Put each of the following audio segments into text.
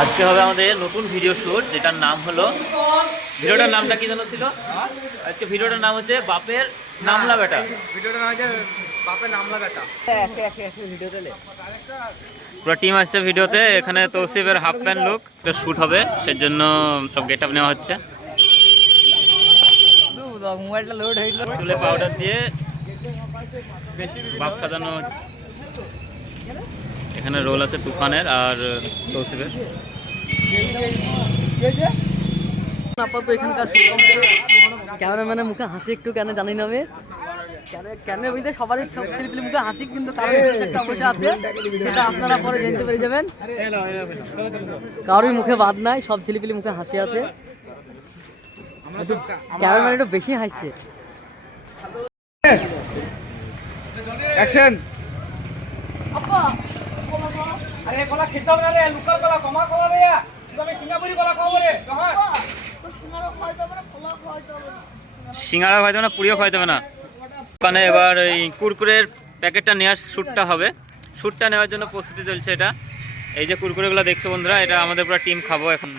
আজকে হবে আমাদের নতুন ভিডিও শুট, যেটার নাম হলো, ভিডিওটার নামটা কি জানো ছিল? আজকে ভিডিওটার নাম হচ্ছে বাপের নামলা বেটা। ভিডিওটার নাম হচ্ছে বাপের নামলা বেটা। পুরো টিম আসছে ভিডিওতে। এখানে তৌসিফের হাফ প্যান্ট লুক শুট হবে, সেজন্য সব গেট আপ নেওয়া হচ্ছে। মোবাইলটা লোড হয়ে গেল, চুলে পাউডার দিয়ে বাপ সাজানো হচ্ছে। এখানে রোল আছে তুফানের আর তৌসিফের। আপাতত এখানকার ক্যামেরাম্যানের মুখে হাসি একটু কেন জানি না আমি, কেন বুঝতে সবারই সব শিল্পীর মুখে হাসি, কিন্তু কারোর একটা অবশ্যই আছে, সেটা আপনারা পরে জানতে পেরে যাবেন। কারোর মুখে বাদ নাই, সব শিল্পীর মুখে হাসি আছে। ক্যামেরাম্যান একটু বেশি হাসছে। অ্যাকশন। আরে কলা খেতে হবে না রে, লোকাল কলা কমা খাওয়া রে, তুমি সিঙ্গাপুরি কলা খাওয়া রে। সিঙ্গাড়া খাইতে হবে না, পুরিও খাইতে হবে না। ওখানে এবার এই কুরকুরের প্যাকেটটা নেওয়ার শ্যুটটা হবে। শ্যুটটা নেওয়ার জন্য প্রস্তুতি চলছে। এটা এই যে কুরকুরেগুলো দেখছো বন্ধুরা, এটা আমাদের পুরো টিম খাবো এখন।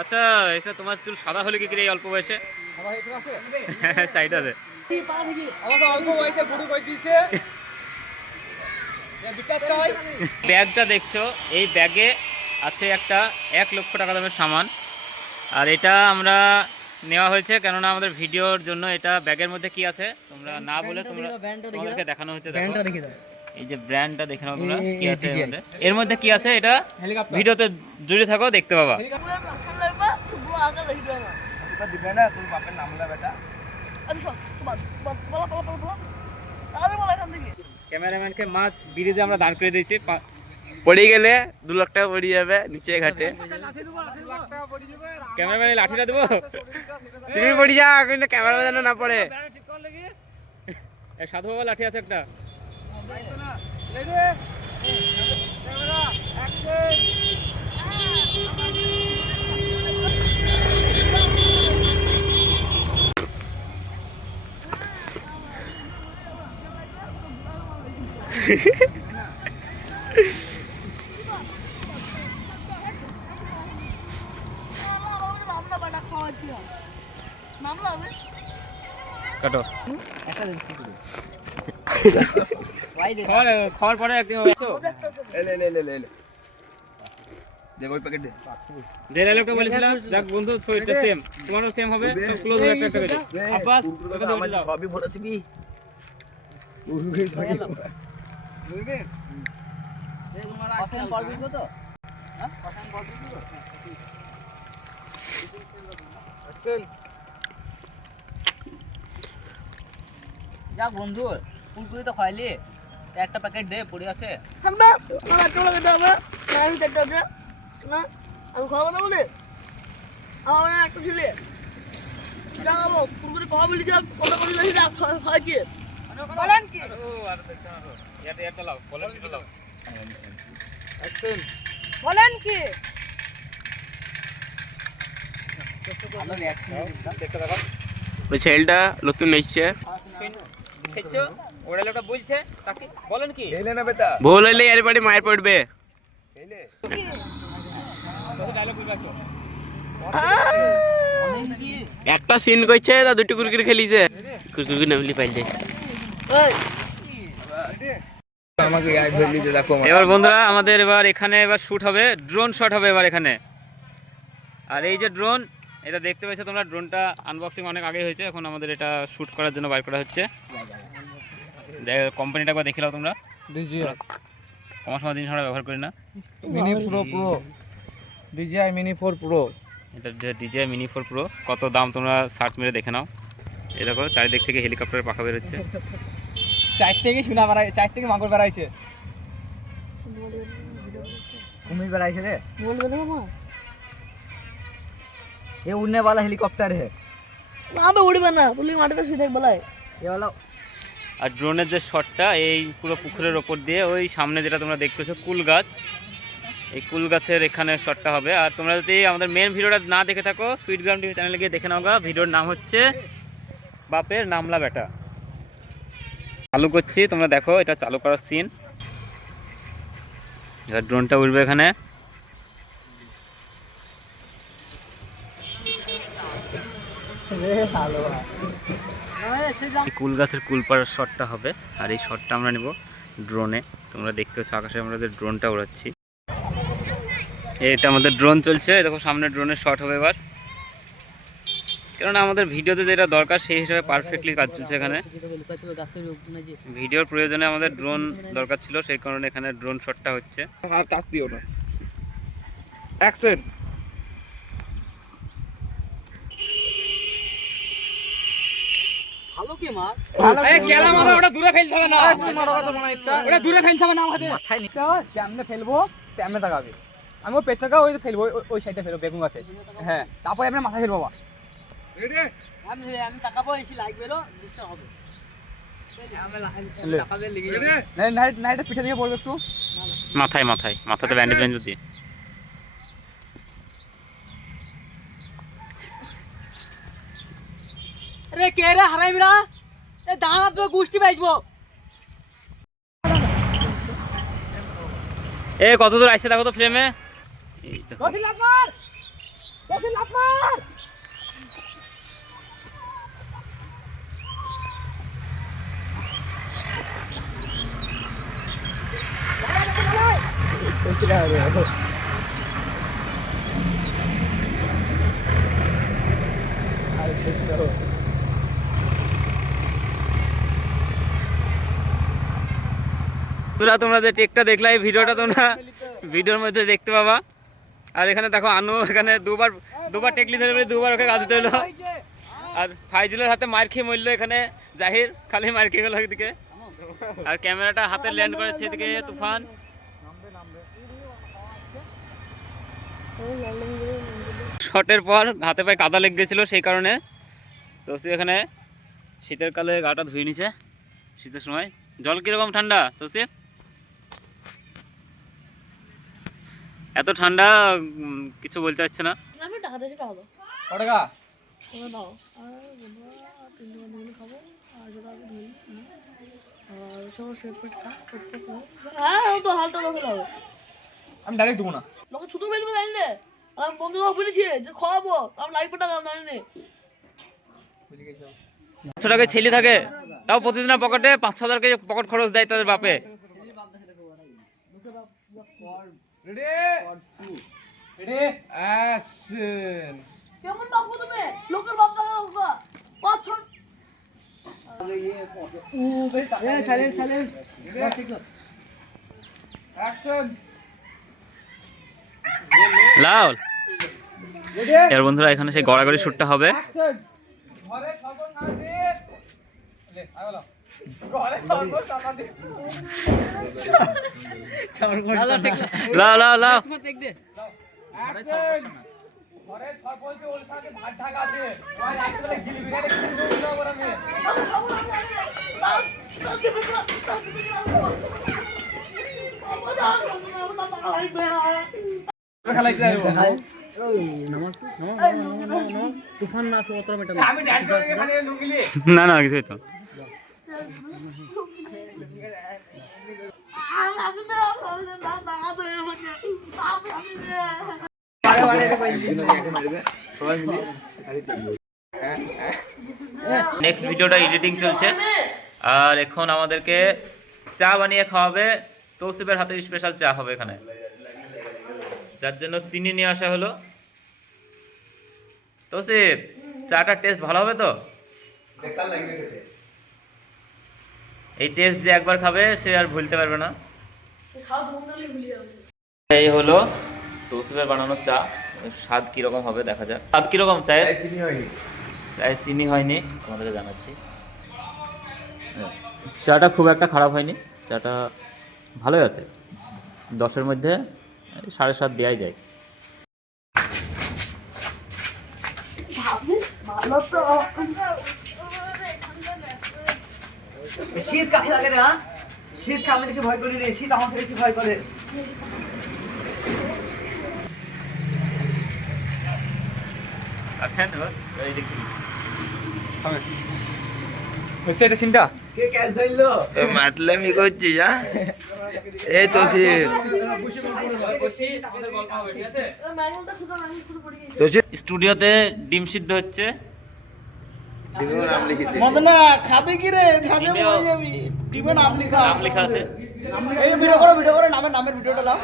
আচ্ছা, এটা তোমার চুল সাদা হলে কি করে এই অল্প বয়সে? সাইড আছে অল্প বয়সে বুড়ো করে দিয়েছে। ব্যাগটা দেখছো, এই ব্যাগে আছে একটা 1 লক্ষ টাকা দামের সামান। আর এটা আমরা নেওয়া হয়েছে কেননা আমাদের ভিডিওর জন্য। এটা ব্যাগের মধ্যে কি আছে তোমরা না বলে তোমাদেরকে দেখানো হচ্ছে। এই যে ব্র্যান্ডটা দেখে নাও তোমরা, কি আছে এর মধ্যে। এর মধ্যে কি আছে এটা ভিডিওতে জুড়ে থাকো, দেখতে পাবা। ক্যামেরাম্যানকে মাছ ব্রিজে আমরা দাঁড় করে দিয়েছি, পড়ে গেলে 2 লাখ টাকা পড়ে যাবে নিচে ঘাটে। ক্যামেরাম্যান লাঠিটা দেবো, তুমি পড়ে যা, কিন্তু ক্যামেরা যেন না পড়ে। সাধু বাবা লাঠি আছে একটা। কাটো খাওয়ার পরে বলেছিলাম যাক বন্ধু, সেম তোমারও সেম হবে, সব ক্লোজ হবে একটা করে। আব্বাস সবই ভরে দিবি। যা বন্ধু, ফুলকুড়ি তো খাইলি, একটা প্যাকেট দে, পড়ে আছে। আমি খাওয়া না বলে আমার একটা ছেলে জানাবো পুরো খাওয়া বলি যা কত করে খাইছে বলেন কি বলেন কি ওই ছেলেটা নতুন এসছে, ওরা লোকটা বলছে তাকে বলেন কি ভুল হইলে এর বাড়ি মায়ের পড়বে। একটা সিন করছে, তা 2টি কুরকুরি খেলিছে, কুরকুরি নামলি পাইছে। এবার বন্ধুরা আমাদের এখানে শুট হবে, ড্রোন শট হবে এবার এখানে। আর এই যে ড্রোন, এটা দেখতে পাচ্ছ তোমরা, ড্রোনটা আনবক্সিং অনেক আগে হয়েছে, এখন আমাদের এটা শুট করার জন্য বাইর করা হচ্ছে। কোম্পানিটা একবার দেখে নাও তোমরা, কমার সময় জিনিস আমরা ব্যবহার করি না। Mini pro DJI mini 4 pro, এটা DJI মিনি 4 প্রো। কত দাম তোমরা সার্চ মেরে দেখে নাও। এই দেখো চারিদিক থেকে হেলিকপ্টারের পাখা বেরোচ্ছে। 4 থেকে সোনা বাড়াই, 4 থেকে মাগুর বাড়াইছে, কুমির বাড়াইছে রে। বলবে না মামা ये उड़ने वाला हेलीकॉप्टर है, वहां पे उड़বে না, তুই মাটিতে শুয়ে থাক বলাই। ये वाला। আর ড্রোনের যে শটটা, এই পুরো পুকুরের ওপর দিয়ে ওই সামনে যেটা তোমরা দেখতেছো কুল গাছ, এই কুল গাছের এখানে শটটা হবে। আর তোমরা যদি আমাদের মেন ভিডিওটা না দেখে থাকো, সুইট গ্রাম টিভি চ্যানেলে গিয়ে দেখে নাও। ভিডিওর নাম হচ্ছে বাপের নামলা বেটা। চালু করছি, তোমরা দেখো এটা চালু করার সিন। এবার ড্রোনটা উঠবে এখানে। কুল গাছের কুল পাড়ার শটটা হবে, আর এই শটটা আমরা নেব ড্রোনে। তোমরা দেখতে পাচ্ছ আকাশে আমরা ড্রোনটা উড়াচ্ছি। এটা আমাদের ড্রোন চলছে, দেখো সামনে ড্রোনের শট হবে এবার। কেননা আমাদের ভিডিওতে যেটা দরকার সেই হিসাবে পারফেক্টলি কাজ চলছে এখানে। ভিডিওর প্রয়োজনে আমাদের ড্রোন দরকার ছিল, সেই কারণে এখানে ড্রোন শটটা হচ্ছে। আর কাট দিও না। অ্যাকশন। ভালো কি মার এই কেলা মারা, ওটা দূরে ফেলতে হবে না। তোমার কথা মনে একটা, ওটা দূরে ফেলতে হবে না আমাদের। মাথায় নিতে হবে, কেমনে ফেলবো তেমনে তাকাবে। আমি ওই পেটটাকে ওই ফেলবো, ওই সাইডে ফেলবো বেগুন গাছে। হ্যাঁ, তারপরে আমরা মাথায় ফেলবো বাবা। আমি তাকাবো, এসে লাইক বেরো ডিস্টার্ব হবে। না এটা পিঠে দিয়ে পড়বে একটু। মাথায় মাথায় মাথাতে ব্যান্ডেজ ব্যান্ডেজ দিয়ে। রে কে রে হারাইবিরা, এ দাঁড়া তো গুষ্টি বাইজবো। এ কত দূর আসছে দেখো তো ফ্রেমে। রশি লাফ মার, রশি লাফ মার। তোমরা যে টেকটা দেখলা, এই ভিডিওটা তোমরা ভিডিওর মধ্যে দেখতে পাবা। আর এখানে দেখো আনু এখানে দুবার টেকলি ধরে দুবার ওকে গাছ দিতে হলো। আর ফাইজুলের হাতে মার খেয়ে মরলো এখানে জাহির, খালি মার খেয়ে গেল একদিকে। আর ক্যামেরাটা হাতে ল্যান্ড করেছে এদিকে তুফান। শটের পর হাতে পায়ে কাদা লেগে গেছিলো, সেই কারণে তো এখানে শীতের কালে গাটা ধুয়ে নিছে। শীতের সময় জল কিরকম ঠান্ডা তোসি? এত ঠান্ডা কিছু বলতে পারছে না। আমি টাকা দিয়ে খাবো। কত টাকা? তোমরা দাও। আর তিনটে দিন খাবো, আর যেটা ধরি আর সব সেট খা, সেট খা। হ্যাঁ, তো হালটা দেখে দাও। আমি ডাইরেক্ট দেবো না। লোকে ছুটো বেলবে জানি না। আমি বন্ধুরা বলেছি যে খাওয়াবো, আমি লাইফে টাকা জানি না। 500 টাকায় ছেলে থাকে, তাও প্রতিদিন পকেটে 5-6 হাজার পকেট খরচ দেয় তাদের বাপে। Ready ready action. কেমন বাবু তুমি? লোকের বাপ দাদা বাবা। 5-6 সাইলেন্স অ্যাকশন। লাউল এর বন্ধুরা এখানে সেই গড়াগড়ি শুটটা হবে। অ্যাকশন। ঘরে সর্বশান্তি। লে আয় বলো। ঘরে সর্বশান্তি। লাও লাও লাও তোমার দেখ দে। অ্যাকশন। ঘরে সর্বশান্তি ওর সাথে ভাত ঢাকা আছে। ওই রাত্রে গিলি বিরিয়ানি খেয়ে দেবো না ওরা মেয়ে। খেলাইতে যাবো। তুফান না 17 মিটার। আমি ডান্স করে এখানে লুঙ্গিলি। না না কিছুই তো। নেক্সট ভিডিওটা এডিটিং চলছে, আর এখন আমাদেরকে চা বানিয়ে খাওয়াবে। তৌসিফের হাতে স্পেশাল চা হবে এখানে, যার জন্য চিনি নিয়ে আসা হলো। তৌসিফ, চাটার টেস্ট ভালো হবে তো? এই টেস্ট যে একবার খাবে সে আর ভুলতে পারবে না। এই হলো তৌসিফের বানানো চা। স্বাদ কিরকম হবে দেখা যাক। স্বাদ কিরকম চায়ের? চায়ে চিনি হয়নি, তোমাদেরকে জানাচ্ছি। চাটা খুব একটা খারাপ হয়নি, চাটা ভালোই আছে। 10-এর মধ্যে 7.5 দেওয়াই যায়। শীত কাছে লাগে না, শীত আমি দেখি ভয় করি রে, শীত আমার থেকে কি ভয় করে। হচ্ছে এটা সিনটা কে ক্যাচ ধরলো মাতলামি করছিস হ্যাঁ এই তো সে ম্যানুয়ালটা শুধু আমি শুরু করে দিয়েছি স্টুডিওতে ডিম সিদ্ধ হচ্ছে। মদনা খাবি কি রে ঝাঁঝে ডিমেও- মরে যাবি টিমে নাম লেখা নাম লেখা আছে। এই ভিডিও করো নামের ভিডিওটা লাও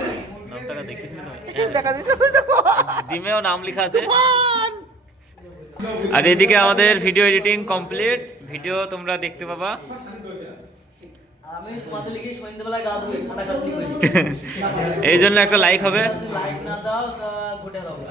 নামটা দেখতেছি না তুমি? দেখা যাচ্ছে দেখো ডিমেও নাম লেখা আছে। আর এদিকে আমাদের ভিডিও এডিটিং কমপ্লিট, ভিডিও তোমরা দেখতে পাবা। আমি তোমাদের লিগে সন্ধ্যাবেলা গা ধুই খাটাখাটনি করি এই জন্য একটা লাইক হবে। লাইক না দাও তা ঘটে হবে